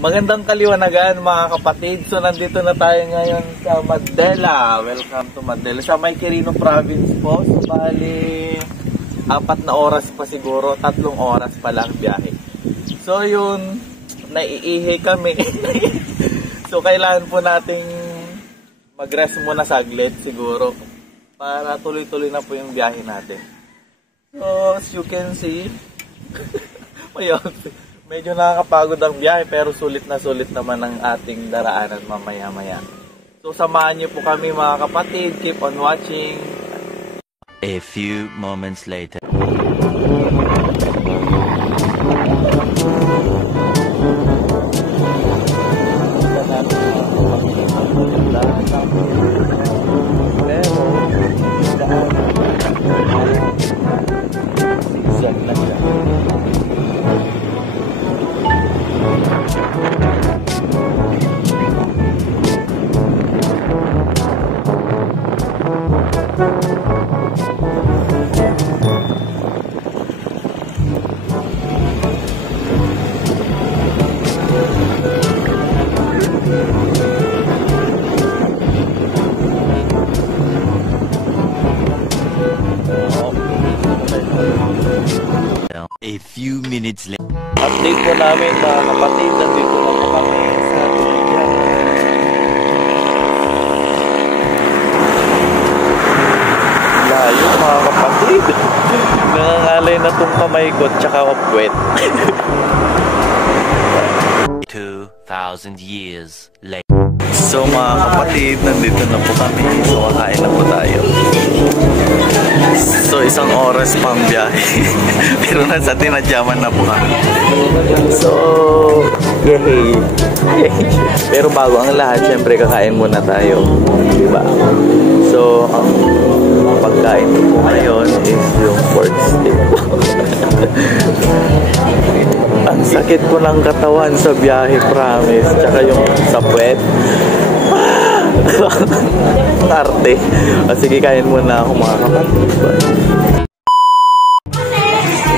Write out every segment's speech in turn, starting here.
Magandang kaliwanagan mga kapatid. So nandito na tayo ngayon sa Mandela. Welcome to Mandela. Sa May Quirino Province po. So bali 4 na oras pa siguro, 3 oras pa lang biyahe. So yun, naiihi kami. So kailangan po nating mag-rest muna saglit siguro para tuloy-tuloy na po yung biyahe natin. So as you can see, medyo nakakapagod ang biyahe pero sulit naman ang ating daraanan mamaya-maya. So samahan niyo po kami mga kapatid. Keep on watching. A few moments later. A few minutes later. Update po namin mga kapatid. Nandito na po kami sa Tuligan. Layo mga kapatid. Nangangalay na itong kamay ko tsaka puwet. 2,000 years later. So mga kapatid, nandito na po kami. So kakain na po tayo. So 1 oras pang biyahe. Pero nasa tinadyaman na po kami. So yay. Pero bago ang lahat, syempre kakain muna tayo, diba? So ang pagkain ko po ngayon is yung pork steak. Ang sakit ko ng katawan sa biyahe, promise. Tsaka yung sa puwet. Ang arte. Sige, kain muna ako mga kapatid.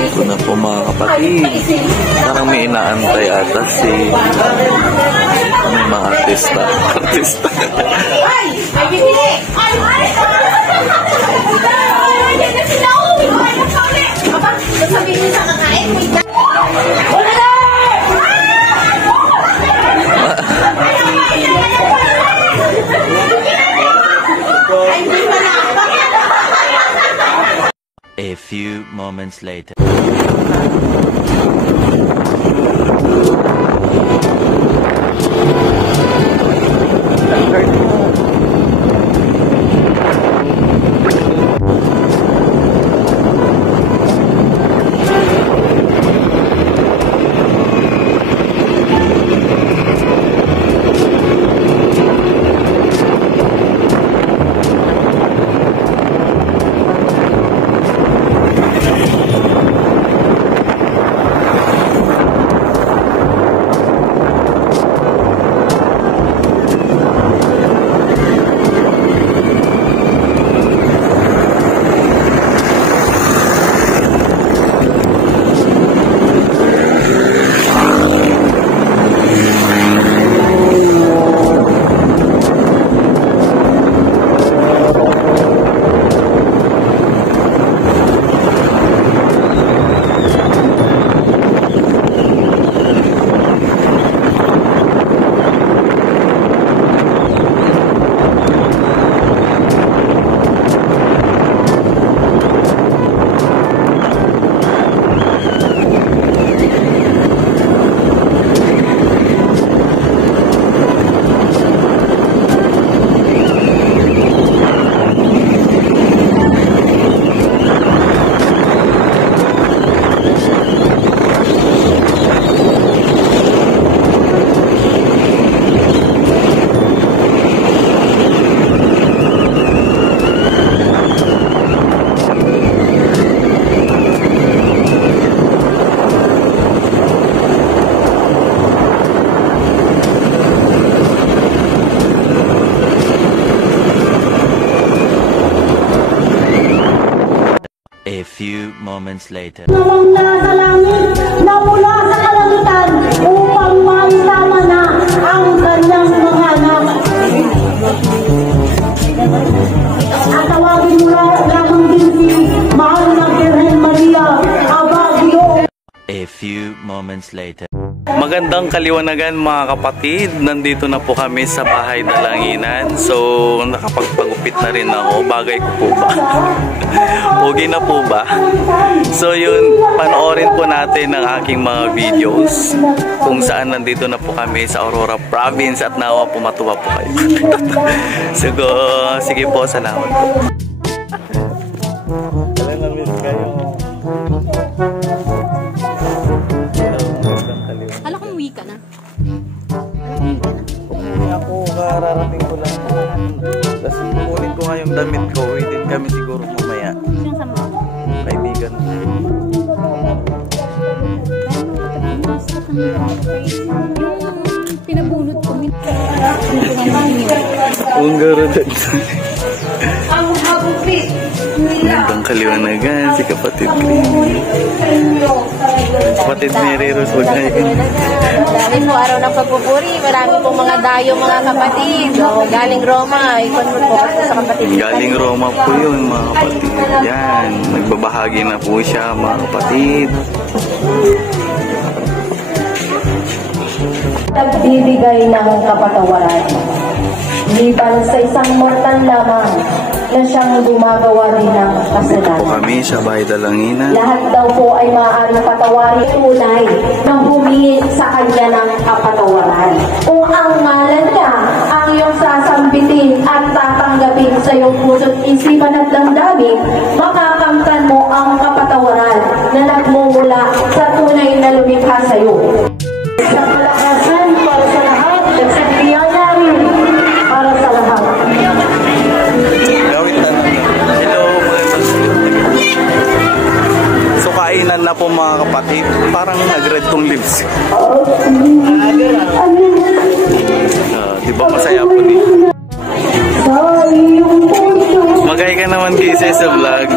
Ito na po mga kapatid. Parang may inaantay ata si may mga artista. A few moments later. A few moments later. Nawang nasa langit, na mula sa kalangitan, upang maisaman moments later. Magandang kaliwanagan mga kapatid. Nandito na po kami sa bahay Dalanginan. So, nakapagpagupit na rin ako. Bagay ko po ba? Okay na po ba? So, yun. Panoorin po natin ang aking mga videos kung saan nandito na po kami sa Aurora Province at nawa po matuwa po kayo. Sige po, salamat po. Kailan na-miss kayo? Hala kong uwi ka na. Umuwi ako, kararating ko lang. Tapos kukunin ko nga yung damit ko. Uwi din kami siguro mamaya. Sino sa mga? Kaibigan mo. Yung pinabunot ko. Unggaro din. Magandang kaliwanagan si kapatid Green. Kapatid Mary Rose, wag na yun. Dahil po araw ng pagpupuri, marami pong mga dayo mga kapatid. Galing Roma, ikon mo po kasi sa kapatid. Galing Roma po yun mga kapatid. Yan, nagbabahagi na po siya mga kapatid. Nagbibigay ng kapatawaran. Liban sa isang mortal lamang na siyang gumagawa din ng kasalanan. Po kami sa bahay Dalanginan. Lahat daw po ay maaaring patawarin tunay na humingi sa kanya ng kapatawaran. Kung ang ngalan niya ang iyong sasambitin at tatanggapin sa iyong puso't isipan at damdamin, makakamtan mo ang kapatawaran na nagmumula sa tunay na lumikha sa iyo. Sa kalakasan para sa lahat, at sa biyaya rin para sa lahat. Gawin na. Hello mga So kainan na po mga kapatid. Parang nag-red tong lips. Di ba masaya po dito? Magay ka naman kasi sa vlog.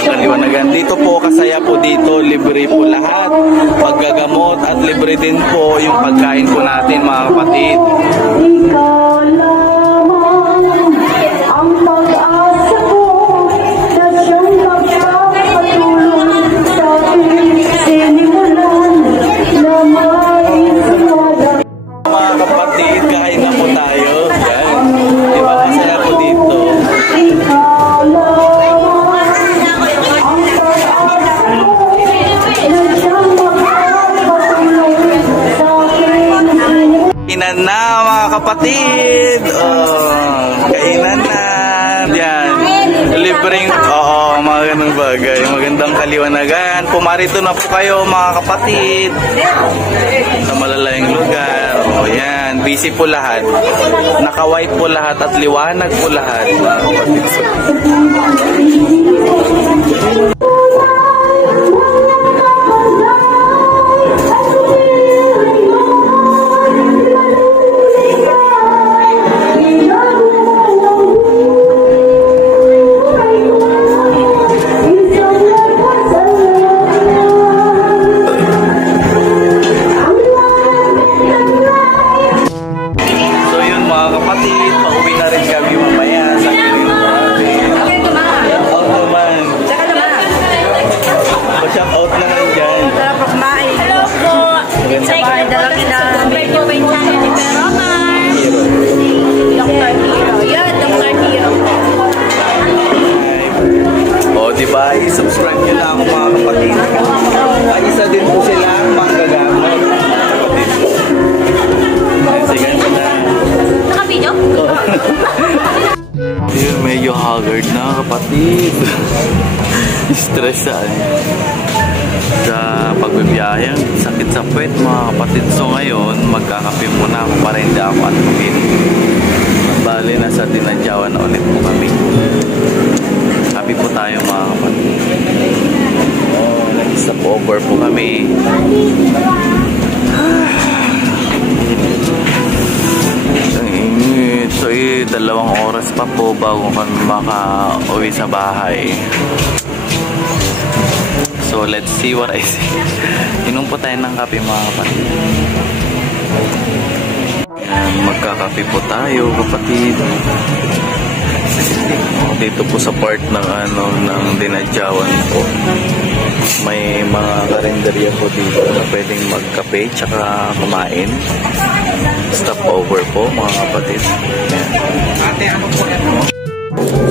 Kaliwanagan. Dito po kasaya po dito. Libre po lahat. Paggagamot at libre din po yung pagkain po natin mga kapatid. Ikaw lamang ang pag-asa ko na siyang magpapatulong sa aking sinimulan na may sumada. Mga kapatid, kain na po tayo. Yan. Di ba masaya po dito? Ikaw lamang ang pag-asa ko na siyang magpapatulong sa aking sinimulan. Kainan na mga kapatid. Kainan na. Yan. Libreng, mga ganung bagay. Magandang kaliwanagan. Pumarito na po kayo mga kapatid. Sa malalayang lugar. Yan. Busy po lahat. Naka-white po lahat at liwanag po lahat mga kapatid. Diba? I-subscribe nyo lang ako mga kapatid. Ay, isa din po sila manggagamot. Sige na. Naka-video? Yun, medyo haggard na kapatid. Stress saan. Sa pagbibiyayang sakit sa puwet mga kapatid. So ngayon, magkakape muna ako para hindi ako atupin. Bali, nasa Dinadyawan na ulit po kami. Kape po tayo mga kapatid. Nag-stop over po kami. Ang init. So 2 oras pa po bago kami maka-uwi sa bahay. So let's see what I see. Inom po tayo ng kape mga kapatid. Yan, magkakape po tayo kapatid. Dito po sa part ng ng Dinadyawan po. May mga karinderya po dito na pwedeng magkape tsaka kumain. Stopover po mga kapatid.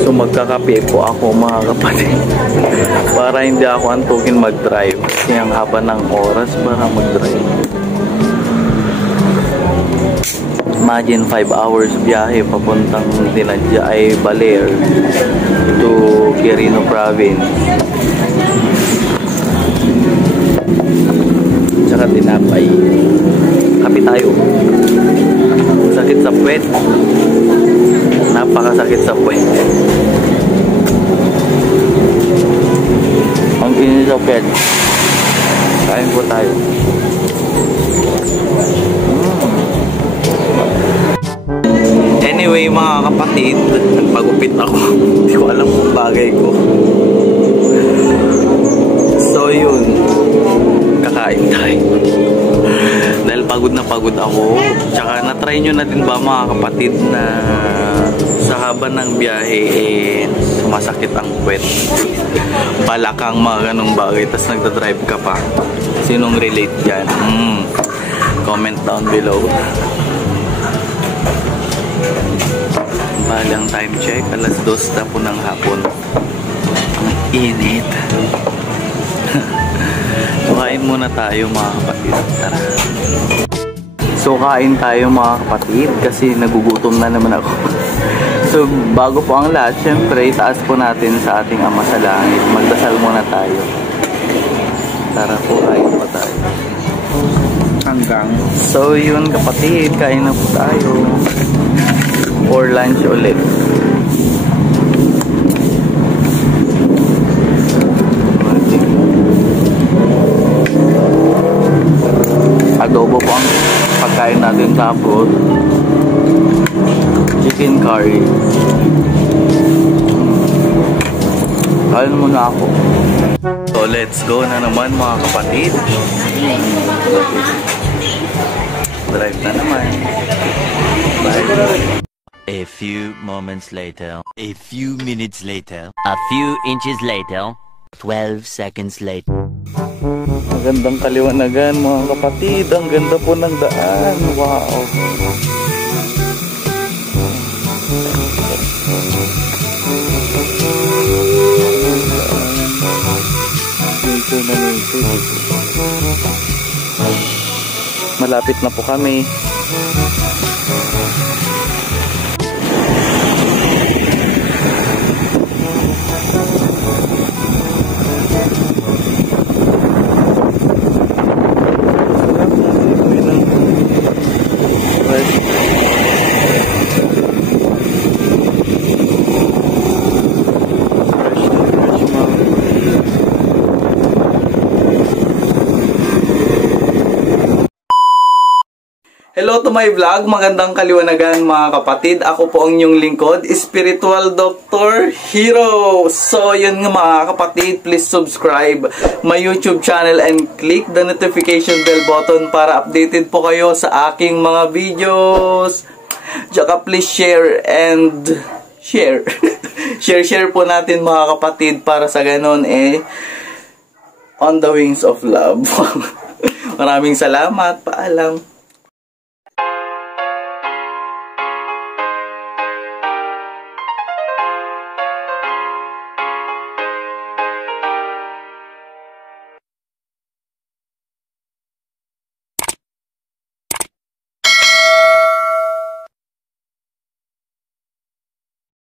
So magkakape po ako mga kapatid. Para hindi ako antukin mag-drive. Kasi ang haba ng oras para mag-drive. Imagine 5 hours biyahe papuntang Dinadya ay Baler to Quirino Province. Tsaka tinapay. Kape tayo. Sakit sa puwet. Napakasakit sa puwet. Ang init sa puwet. Kain po tayo. Anyway mga kapatid, nagpagupit ako. Hindi ko alam kung bagay ko. So yun, kakain tayo. Dahil pagod na pagod ako. Tsaka na-try nyo na din ba mga kapatid na sa haba ng biyahe sumasakit ang puwet. Balakang mga ganong bagay. Tapos nagdadrive ka pa. Sinong relate dyan? Comment down below. Bali ang time check, alas 2 na po ng hapon. Ang init. So kain muna tayo mga kapatid. Tara. So kain tayo mga kapatid kasi nagugutom na naman ako. So bago po ang lahat, syempre itaas po natin sa ating Ama sa Langit. Magdasal muna tayo. Tara po, kain po tayo. So yun kapatid, kain na po tayo. Or lunch ulit. Adobo po ang pagkain natin sa abroad. Chicken curry. Kain muna ako. So let's go na naman mga kapatid. Drive na naman. Bye. A few moments later. A few minutes later. A few inches later. 12 seconds later. Magandang kaliwanagan mga kapatid. Ang ganda po ng daan. Wow. Malapit na po kami. Hello to my vlog, magandang kaliwanagan mga kapatid. Ako po ang inyong lingkod, Spiritual Dr. Hero. So yun nga mga kapatid, please subscribe my YouTube channel and click the notification bell button para updated po kayo sa aking mga videos. Tsaka please share and share. share po natin mga kapatid para sa ganon on the wings of love. Maraming salamat, paalam.